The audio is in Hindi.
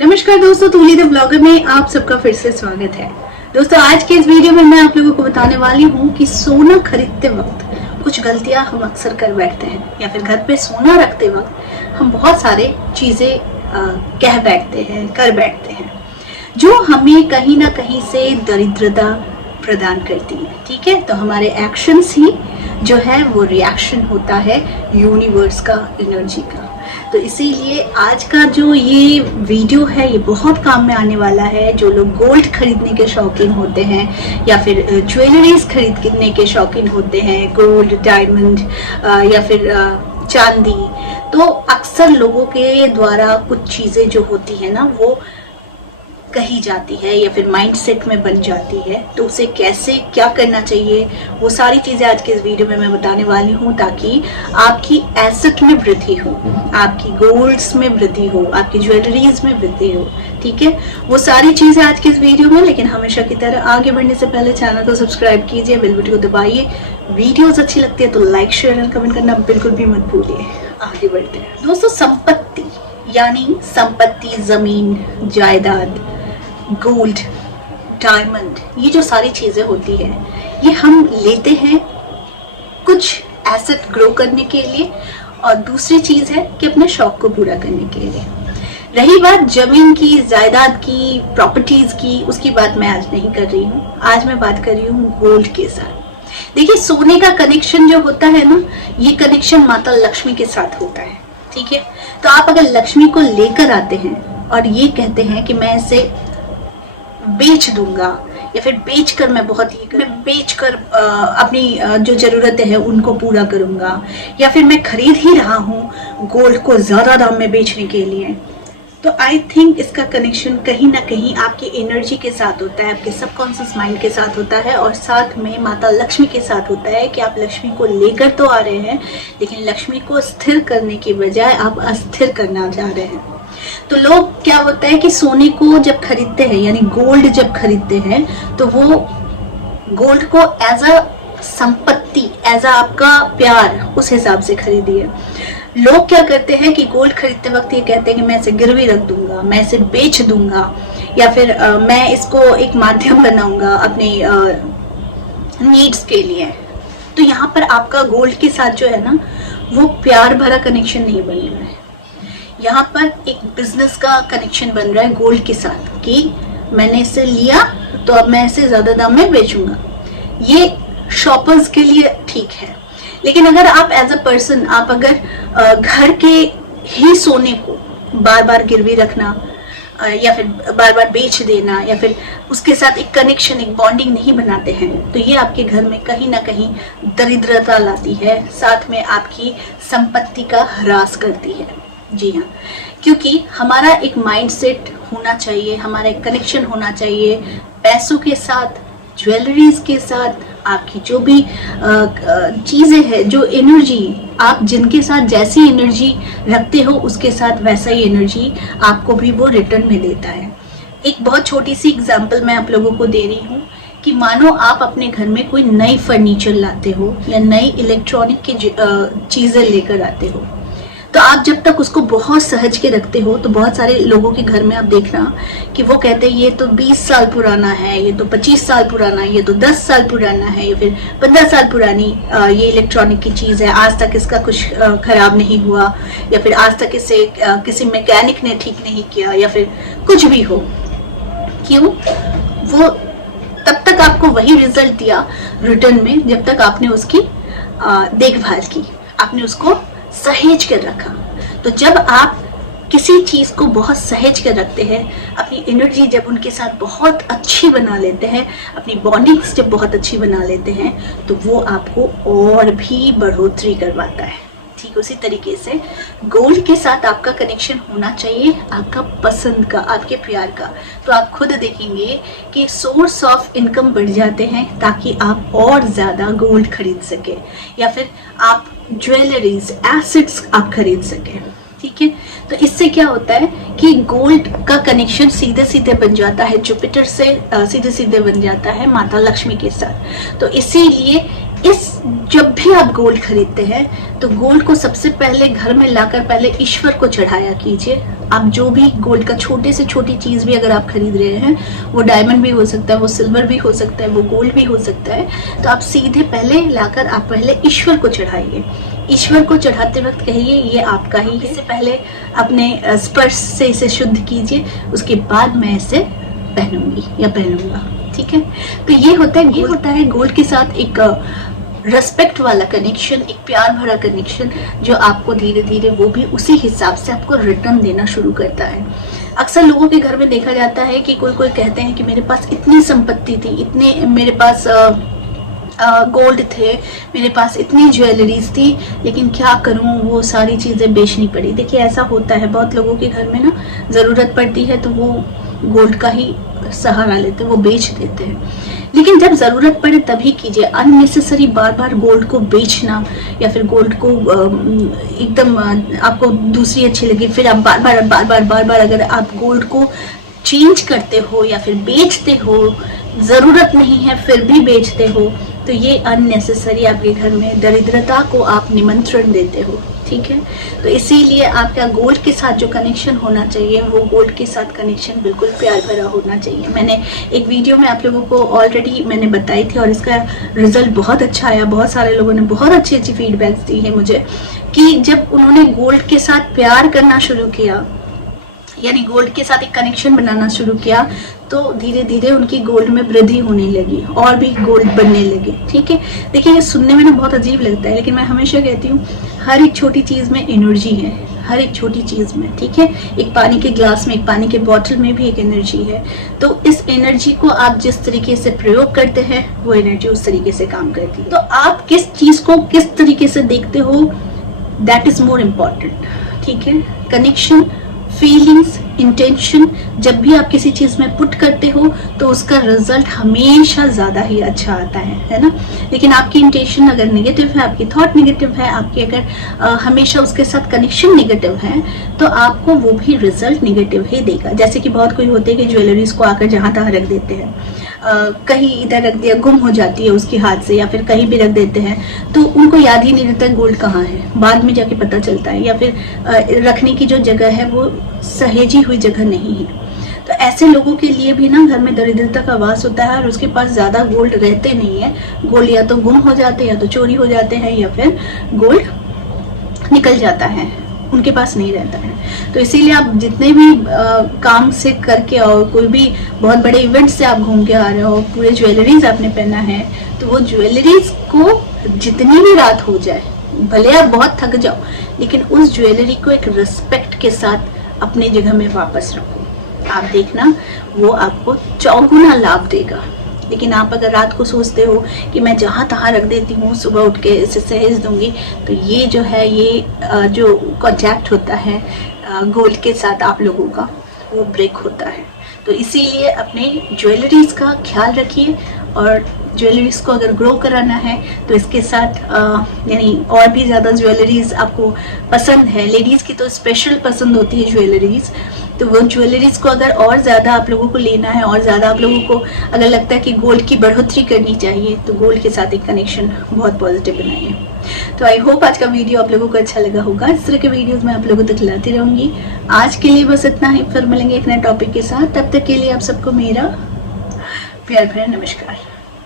नमस्कार दोस्तों, तुली द ब्लॉगर में आप सबका फिर से स्वागत है। दोस्तों, आज के इस वीडियो में मैं आप लोगों को बताने वाली हूँ कि सोना खरीदते वक्त कुछ गलतियाँ हम अक्सर कर बैठते हैं या फिर घर पे सोना रखते वक्त हम बहुत सारे चीजें कह बैठते हैं, कर बैठते हैं, जो हमें कहीं ना कहीं से दरिद्रता प्रदान करती है। ठीक है, तो हमारे एक्शंस ही जो है वो रिएक्शन होता है यूनिवर्स का, एनर्जी का। तो इसीलिए आज का जो ये वीडियो है ये बहुत काम में आने वाला है। जो लोग गोल्ड खरीदने के शौकीन होते हैं या फिर ज्वेलरीज खरीदने के शौकीन होते हैं, गोल्ड, डायमंड या फिर चांदी, तो अक्सर लोगों के द्वारा कुछ चीजें जो होती है ना वो कही जाती है या फिर माइंडसेट में बन जाती है। तो उसे कैसे क्या करना चाहिए वो सारी चीजें आज के इस वीडियो में मैं बताने वाली हूँ, ताकि आपकी एसेट में वृद्धि हो, आपकी गोल्ड्स में वृद्धि हो, आपकी ज्वेलरीज में वृद्धि हो। ठीक है, वो सारी चीजें आज के इस वीडियो में। लेकिन हमेशा की तरह आगे बढ़ने से पहले चैनल को सब्सक्राइब कीजिए, बेल बटन को दबाइए। वीडियोस अच्छी लगती है तो लाइक, शेयर और कमेंट करना बिल्कुल भी मत भूलिए। आगे बढ़ते हैं दोस्तों। संपत्ति यानी संपत्ति, जमीन, जायदाद, गोल्ड, डायमंड, ये जो सारी चीजें होती है ये हम लेते हैं कुछ एसेट ग्रो करने के लिए, और दूसरी चीज है कि अपने शौक को पूरा करने के लिए। रही बात जमीन की, जायदाद की, प्रॉपर्टीज की, उसकी बात मैं आज नहीं कर रही हूँ। आज मैं बात कर रही हूँ गोल्ड के साथ। देखिए, सोने का कनेक्शन जो होता है ना, ये कनेक्शन माता लक्ष्मी के साथ होता है। ठीक है, तो आप अगर लक्ष्मी को लेकर आते हैं और ये कहते हैं कि मैं इसे बेच दूंगा या फिर बेचकर मैं बेचकर अपनी जो जरूरतें हैं उनको पूरा करूंगा, या फिर मैं खरीद ही रहा हूँ गोल्ड को ज्यादा दाम में बेचने के लिए, तो आई थिंक इसका कनेक्शन कहीं ना कहीं आपकी एनर्जी के साथ होता है, आपके सबकॉन्शियस माइंड के साथ होता है, और साथ में माता लक्ष्मी के साथ होता है कि आप लक्ष्मी को लेकर तो आ रहे हैं, लेकिन लक्ष्मी को स्थिर करने की बजाय आप अस्थिर करना चाह रहे हैं। तो लोग क्या होता है कि सोने को जब खरीदते हैं यानी गोल्ड जब खरीदते हैं तो वो गोल्ड को एज अ संपत्ति, एज अ आपका प्यार, उस हिसाब से खरीदिए। लोग क्या करते हैं कि गोल्ड खरीदते वक्त ये कहते हैं कि मैं इसे गिरवी रख दूंगा, मैं इसे बेच दूंगा, या फिर मैं इसको एक माध्यम बनाऊंगा अपने नीड्स के लिए। तो यहाँ पर आपका गोल्ड के साथ जो है ना वो प्यार भरा कनेक्शन नहीं बन रहा है, यहाँ पर एक बिजनेस का कनेक्शन बन रहा है गोल्ड के साथ कि मैंने इसे लिया तो अब मैं इसे ज्यादा दाम में बेचूंगा। ये शॉपर्स के लिए ठीक है, लेकिन अगर आप एज अ पर्सन, आप अगर घर के ही सोने को बार बार गिरवी रखना या फिर बार बार बेच देना या फिर उसके साथ एक कनेक्शन, एक बॉन्डिंग नहीं बनाते हैं, तो ये आपके घर में कहीं ना कहीं दरिद्रता लाती है, साथ में आपकी संपत्ति का ह्रास करती है। जी हाँ, क्योंकि हमारा एक माइंडसेट होना चाहिए, हमारा एक कनेक्शन होना चाहिए पैसों के साथ, ज्वेलरीज के साथ, आपकी जो भी चीजें हैं, जो एनर्जी आप जिनके साथ जैसी एनर्जी रखते हो उसके साथ वैसा ही एनर्जी आपको भी वो रिटर्न में देता है। एक बहुत छोटी सी एग्जांपल मैं आप लोगों को दे रही हूँ कि मानो आप अपने घर में कोई नई फर्नीचर लाते हो या नई इलेक्ट्रॉनिक की चीजें लेकर आते हो, तो आप जब तक उसको बहुत सहज के रखते हो तो बहुत सारे लोगों के घर में आप देखना कि वो कहते हैं ये तो 20 साल पुराना है, ये तो 25 साल पुराना है, ये तो 10 साल पुराना है, या फिर 15 साल पुरानी ये इलेक्ट्रॉनिक की चीज़ है, आज तक इसका कुछ खराब नहीं हुआ, या फिर आज तक इसे किसी मैकेनिक ने ठीक नहीं किया, या फिर कुछ भी हो। क्यों? वो तब तक आपको वही रिजल्ट दिया रिटर्न में जब तक आपने उसकी देखभाल की, आपने उसको सहेज कर रखा। तो जब आप किसी चीज को बहुत सहेज कर रखते हैं, अपनी एनर्जी जब उनके साथ बहुत अच्छी बना लेते हैं, अपनी बॉन्डिंग्स जब बहुत अच्छी बना लेते हैं, तो वो आपको और भी बढ़ोतरी करवाता है। ठीक उसी तरीके से गोल्ड के साथ आपका कनेक्शन होना चाहिए, आपका पसंद का, आपके प्यार का। तो आप खुद देखेंगे कि सोर्स ऑफ इनकम बढ़ जाते हैं ताकि आप और ज़्यादा गोल्ड खरीद सके, या फिर आप ज्वेलरीज, एसेट्स आप खरीद सके। ठीक है, तो इससे क्या होता है कि गोल्ड का कनेक्शन सीधे सीधे बन जाता है जुपिटर से, सीधे सीधे बन जाता है माता लक्ष्मी के साथ। तो इसीलिए इस जब भी आप गोल्ड खरीदते हैं तो गोल्ड को सबसे पहले घर में लाकर पहले ईश्वर को चढ़ाया कीजिए। आप जो भी गोल्ड का छोटे से छोटी चीज भी अगर आप खरीद रहे हैं, वो डायमंड भी हो सकता है, वो सिल्वर भी हो सकता है, वो गोल्ड भी हो सकता है, तो आप सीधे पहले लाकर आप पहले ईश्वर को चढ़ाइए। ईश्वर को चढ़ाते वक्त कहिए ये आपका ही है। इससे पहले अपने स्पर्श से इसे शुद्ध कीजिए, उसके बाद मैं इसे पहनूंगी या पहनूंगा। ठीक है, तो ये होता है गोल्ड के साथ एक रेस्पेक्ट वाला कनेक्शन, एक प्यार भरा कनेक्शन, जो आपको धीरे धीरे वो भी उसी हिसाब से आपको रिटर्न देना शुरू करता है। अक्सर लोगों के घर में देखा जाता है कि कोई कहते हैं कि मेरे पास इतनी संपत्ति थी, इतने मेरे पास गोल्ड थे, मेरे पास इतनी ज्वेलरीज थी, लेकिन क्या करूं, वो सारी चीज़ें बेचनी पड़ी। देखिए ऐसा होता है, बहुत लोगों के घर में ना ज़रूरत पड़ती है तो वो गोल्ड का ही सहारा लेते हैं, वो बेच देते हैं। लेकिन जब ज़रूरत पड़े तभी कीजिए। अननेसेसरी बार बार गोल्ड को बेचना या फिर गोल्ड को एकदम आपको दूसरी अच्छी लगी, फिर आप बार बार अगर आप गोल्ड को चेंज करते हो या फिर बेचते हो, ज़रूरत नहीं है फिर भी बेचते हो, तो ये अननेसेसरी आपके घर में दरिद्रता को आप निमंत्रण देते हो। ठीक है, तो इसीलिए आपका गोल्ड के साथ जो कनेक्शन होना चाहिए वो गोल्ड के साथ कनेक्शन बिल्कुल प्यार भरा होना चाहिए। मैंने एक वीडियो में आप लोगों को ऑलरेडी मैंने बताई थी और इसका रिजल्ट बहुत अच्छा आया। बहुत सारे लोगों ने बहुत अच्छी अच्छी फीडबैक्स दी है मुझे कि जब उन्होंने गोल्ड के साथ प्यार करना शुरू किया, यानी गोल्ड के साथ एक कनेक्शन बनाना शुरू किया, तो धीरे धीरे उनकी गोल्ड में वृद्धि होने लगी और भी गोल्ड बनने लगे। ठीक है, देखिए ये सुनने में ना बहुत अजीब लगता है, लेकिन मैं हमेशा कहती हूँ हर एक छोटी चीज़ में एनर्जी है, हर एक छोटी चीज़ में। ठीक है, एक पानी के ग्लास में, एक पानी के बॉटल में भी एक एनर्जी है। तो इस एनर्जी को आप जिस तरीके से प्रयोग करते हैं वो एनर्जी उस तरीके से काम करती है। तो आप किस चीज़ को किस तरीके से देखते हो, दैट इज मोर इम्पॉर्टेंट। ठीक है, कनेक्शन, फीलिंग्स, इंटेंशन जब भी आप किसी चीज़ में पुट करते हो तो उसका रिजल्ट हमेशा ज़्यादा ही अच्छा आता है ना। लेकिन आपकी इंटेंशन अगर नेगेटिव है, आपकी थॉट नेगेटिव है, आपकी अगर हमेशा उसके साथ कनेक्शन नेगेटिव है, तो आपको वो भी रिजल्ट नेगेटिव ही देगा। जैसे कि बहुत कोई होते हैं कि ज्वेलरीज को आकर जहाँ तहाँ रख देते हैं, कहीं इधर रख दिया, गुम हो जाती है उसके हाथ से, या फिर कहीं भी रख देते हैं तो उनको याद ही नहीं रहता गोल्ड कहाँ है, बाद में जाके पता चलता है, या फिर रखने की जो जगह है वो सहेजी हुई जगह नहीं है। तो ऐसे लोगों के लिए भी ना घर में दरिद्रता का वास होता है और उसके पास ज़्यादा गोल्ड रहते नहीं है। गोल्ड या तो गुम हो जाते हैं, या तो चोरी हो जाते हैं, या फिर गोल्ड निकल जाता है, उनके पास नहीं रहता है। तो इसीलिए आप जितने भी काम से करके और कोई भी बहुत बड़े इवेंट से आप घूम के आ रहे हो, पूरे ज्वेलरीज आपने पहना है, तो वो ज्वेलरीज को जितनी भी रात हो जाए, भले आप बहुत थक जाओ, लेकिन उस ज्वेलरी को एक रिस्पेक्ट के साथ अपनी जगह में वापस रखो। आप देखना वो आपको चौगुना लाभ देगा। लेकिन आप अगर रात को सोचते हो कि मैं जहाँ तहाँ रख देती हूँ, सुबह उठ के इसे सहेज दूंगी, तो ये जो है, ये जो कॉन्टैक्ट होता है गोल्ड के साथ आप लोगों का, वो ब्रेक होता है। तो इसीलिए अपने ज्वेलरीज का ख्याल रखिए, और ज्वेलरीज को अगर ग्रो कराना है तो इसके साथ यानी और भी ज़्यादा ज्वेलरीज आपको पसंद है, लेडीज़ की तो स्पेशल पसंद होती है ज्वेलरीज, तो वो ज्वेलरीज को अगर और ज़्यादा आप लोगों को लेना है, और ज़्यादा आप लोगों को अगर लगता है कि गोल्ड की बढ़ोतरी करनी चाहिए, तो गोल्ड के साथ एक कनेक्शन बहुत पॉजिटिव बनाइए। तो आई होप आज का वीडियो आप लोगों को अच्छा लगा होगा। इस तरह के वीडियोस मैं आप लोगों तक लाती रहूँगी। आज के लिए बस इतना ही, फिर मिलेंगे एक नए टॉपिक के साथ। तब तक के लिए आप सबको मेरा प्यार भरा नमस्कार।